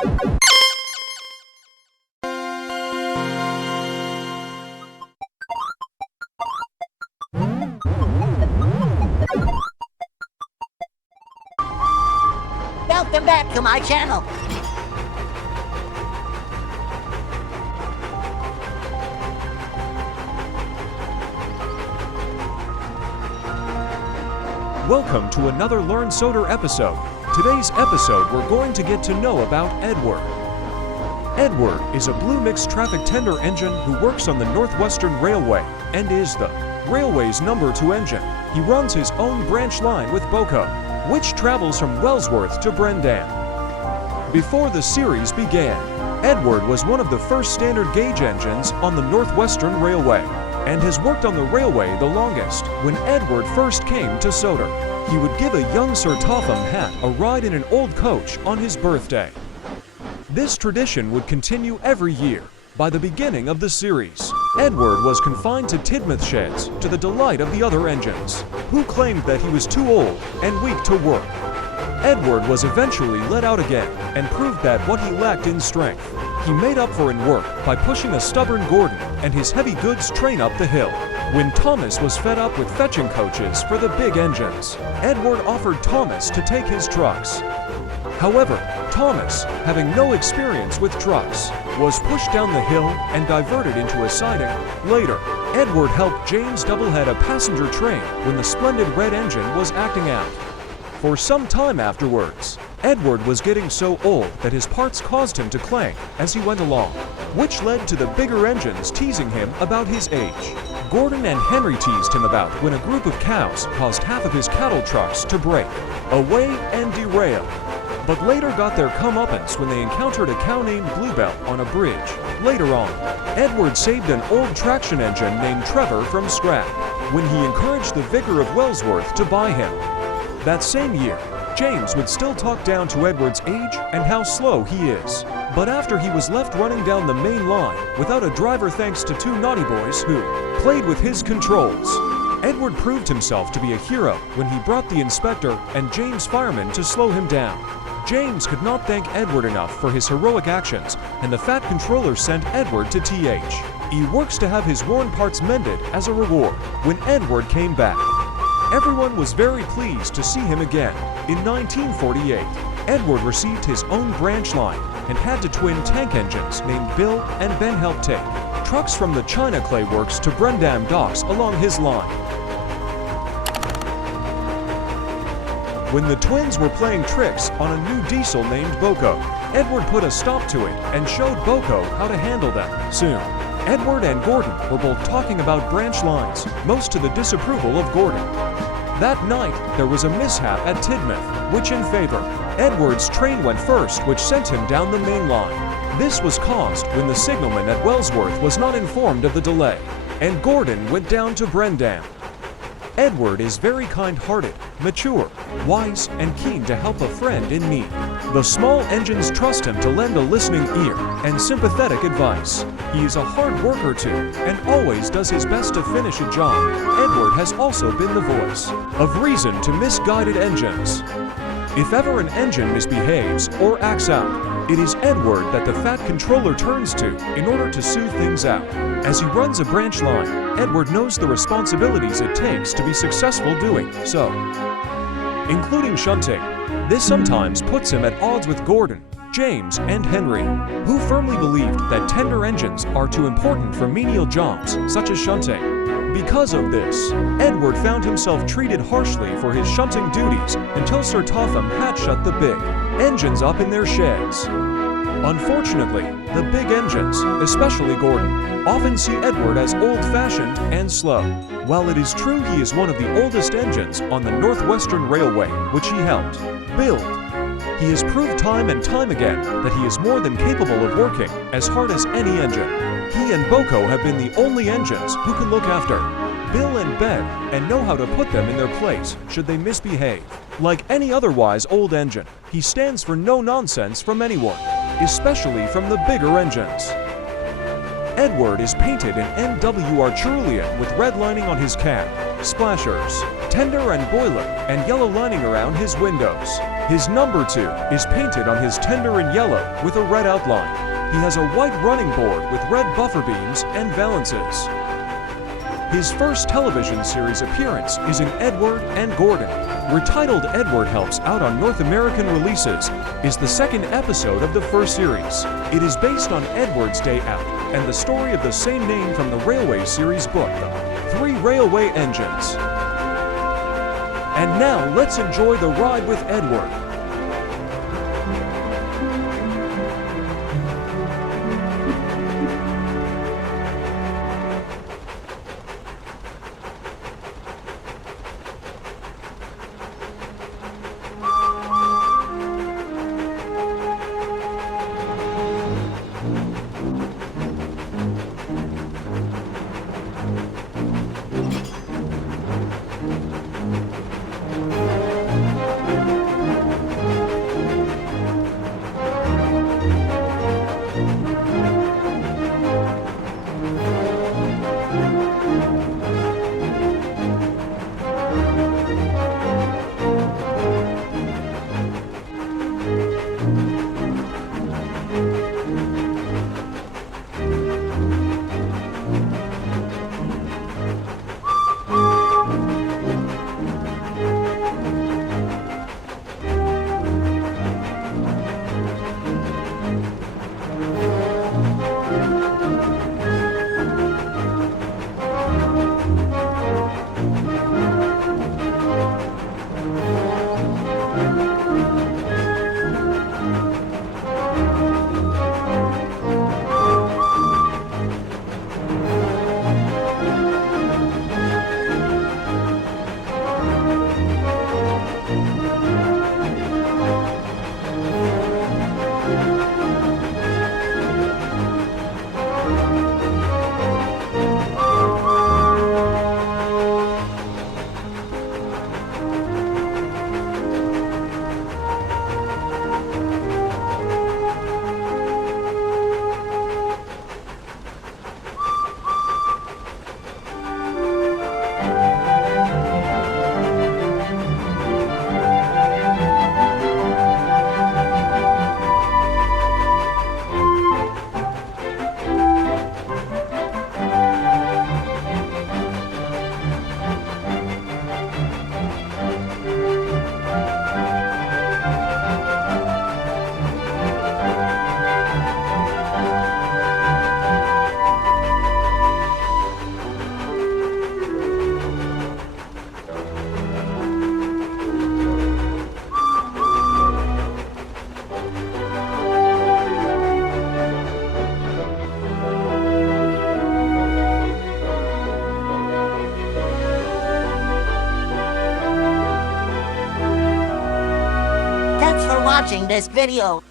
Welcome back to my channel. Welcome to another Learn Sodor episode. Today's episode we're going to get to know about Edward. Edward is a blue mixed traffic tender engine who works on the Northwestern Railway and is the railway's number 2 engine. He runs his own branch line with Boco, which travels from Wellsworth to Brendam. Before the series began, Edward was one of the first standard gauge engines on the Northwestern Railway and has worked on the railway the longest. When Edward first came to Sodor, he would give a young Sir Topham Hatt a ride in an old coach on his birthday. This tradition would continue every year. By the beginning of the series, Edward was confined to Tidmouth sheds to the delight of the other engines, who claimed that he was too old and weak to work. Edward was eventually let out again and proved that what he lacked in strength, he made up for in work by pushing a stubborn Gordon and his heavy goods train up the hill. When Thomas was fed up with fetching coaches for the big engines, Edward offered Thomas to take his trucks. However, Thomas, having no experience with trucks, was pushed down the hill and diverted into a siding. Later, Edward helped James doublehead a passenger train when the splendid red engine was acting out. For some time afterwards, Edward was getting so old that his parts caused him to clang as he went along, which led to the bigger engines teasing him about his age. Gordon and Henry teased him about when a group of cows caused half of his cattle trucks to break away and derail, but later got their comeuppance when they encountered a cow named Bluebell on a bridge. Later on, Edward saved an old traction engine named Trevor from scrap when he encouraged the vicar of Wellsworth to buy him. That same year, James would still talk down to Edward's age and how slow he is. But after he was left running down the main line without a driver thanks to 2 naughty boys who played with his controls, Edward proved himself to be a hero when he brought the inspector and James fireman to slow him down. James could not thank Edward enough for his heroic actions, and the fat controller sent Edward to TH. He works to have his worn parts mended as a reward. When Edward came back, everyone was very pleased to see him again. In 1948, Edward received his own branch line and had to twin tank engines named Bill and Ben helped take trucks from the China Clay Works to Brendam docks along his line. When the twins were playing tricks on a new diesel named Boco, Edward put a stop to it and showed Boco how to handle them. Soon, Edward and Gordon were both talking about branch lines, most to the disapproval of Gordon. That night, there was a mishap at Tidmouth, which in favor. Edward's train went first, which sent him down the main line. This was caused when the signalman at Wellsworth was not informed of the delay, and Gordon went down to Brendam. Edward is very kind-hearted, mature, wise, and keen to help a friend in need. The small engines trust him to lend a listening ear and sympathetic advice. He is a hard worker too, and always does his best to finish a job. Edward has also been the voice of reason to misguided engines. If ever an engine misbehaves or acts out, it is Edward that the fat controller turns to in order to soothe things out. As he runs a branch line, Edward knows the responsibilities it takes to be successful doing so, including shunting. This sometimes puts him at odds with Gordon, James, and Henry, who firmly believed that tender engines are too important for menial jobs, such as shunting. Because of this, Edward found himself treated harshly for his shunting duties until Sir Topham Hatt shut the big engines up in their sheds. Unfortunately, the big engines, especially Gordon, often see Edward as old-fashioned and slow. While it is true he is one of the oldest engines on the Northwestern Railway, which he helped build, he has proved time and time again that he is more than capable of working as hard as any engine. He and Boco have been the only engines who can look after Bill and Ben and know how to put them in their place should they misbehave. Like any otherwise old engine, he stands for no nonsense from anyone, especially from the bigger engines. Edward is painted in NW Archerulian with red lining on his cab, splashers, tender and boiler, and yellow lining around his windows. His number 2 is painted on his tender in yellow with a red outline. He has a white running board with red buffer beams and valances. His first television series appearance is in Edward and Gordon. Retitled Edward Helps Out on North American Releases is the second episode of the first series. It is based on Edward's Day Out and the story of the same name from the Railway series book, The 3 Railway Engines. And now let's enjoy the ride with Edward. Thanks for watching this video.